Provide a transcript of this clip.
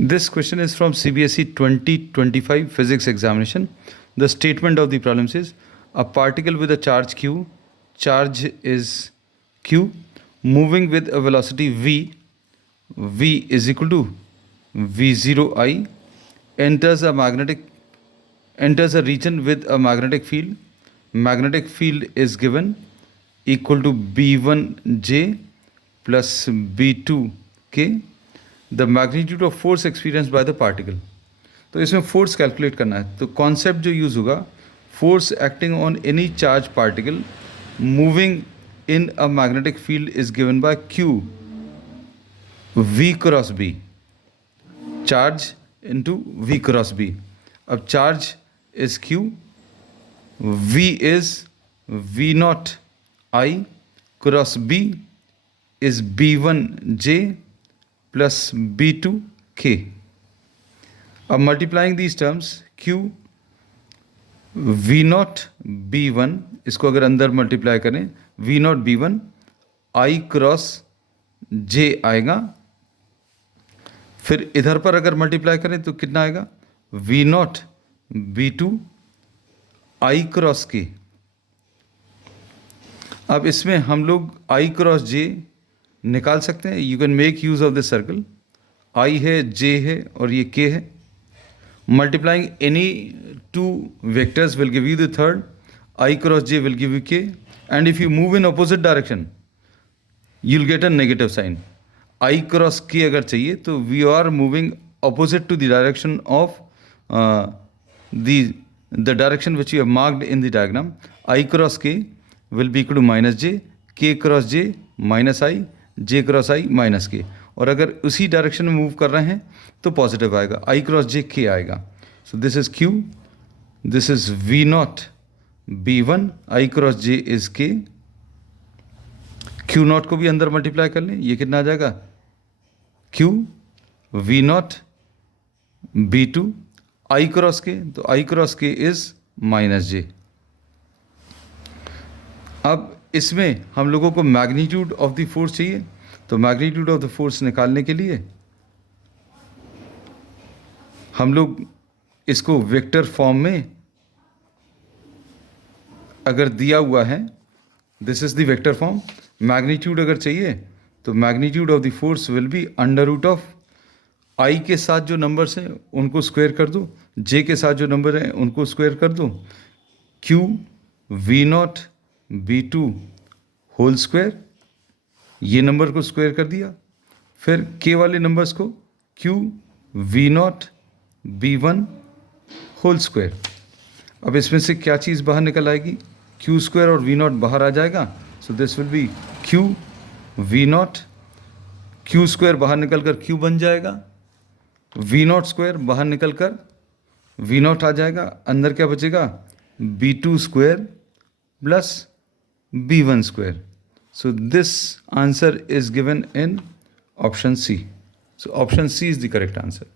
This question is from CBSE 2025 physics examination. The statement of the problem says a particle with a charge q, charge is q, moving with a velocity v, v is equal to v0I, enters a region with a magnetic field. Magnetic field is given equal to b1j plus b2k. The magnitude of force experience by the particle. तो इसमें force calculate करना है. तो concept जो use होगा, force acting on any charge particle moving in a magnetic field is given by q v cross b. Charge into v cross b. अब charge is q, v is we naught i, cross b is b1j plus b2k. अब multiplying these terms, q v not b1, इसको अगर अंदर multiply करें, v not b1 i cross j आएगा. फिर इधर पर अगर मल्टीप्लाई करें तो कितना आएगा, v not b2 i cross k. अब इसमें हम लोग i क्रॉस j निकाल सकते हैं. You can make use of this circle. I है, जे है और ये के है. Multiplying any two vectors will give you the third. I cross j will give you k. And if you move in opposite direction you will get a negative sign. I cross k अगर चाहिए तो we are moving opposite to the direction of the direction which you have marked in the diagram. I cross k will be equal to minus j, k cross j minus i, j cross i minus k. और अगर उसी direction में move कर रहे हैं तो positive आएगा, आई cross J K आएगा. So this is Q, this is we not b1, I cross J is K. Q not को भी अंदर मल्टीप्लाई कर लें, ये कितना आ जाएगा, q v naught b2 i cross k, तो i cross k is minus j. अब इसमें हम लोगों को मैग्नीट्यूड ऑफ द फोर्स चाहिए. तो मैग्नीट्यूड ऑफ द फोर्स निकालने के लिए हम लोग इसको वेक्टर फॉर्म में अगर दिया हुआ है, this is the vector form. Magnitude अगर चाहिए तो magnitude of the force will be under root of i के साथ जो नंबर्स हैं उनको स्क्वायर कर दो, जे के साथ जो नंबर हैं उनको स्क्वायर कर दो. Q v naught b2 whole square, ये नंबर को स्क्वायर कर दिया. फिर k वाले नंबर्स को q v not b1 whole square. अब इसमें से क्या चीज़ बाहर निकल आएगी, q स्क्वायर और v नॉट बाहर आ जाएगा. So this will be q v नॉट, q स्क्वायर बाहर निकल कर q बन जाएगा, v नॉट स्क्वायर बाहर निकल कर v नॉट आ जाएगा. अंदर क्या बचेगा, b2 square plus b1 square. So this answer is given in option C. So option C is the correct answer.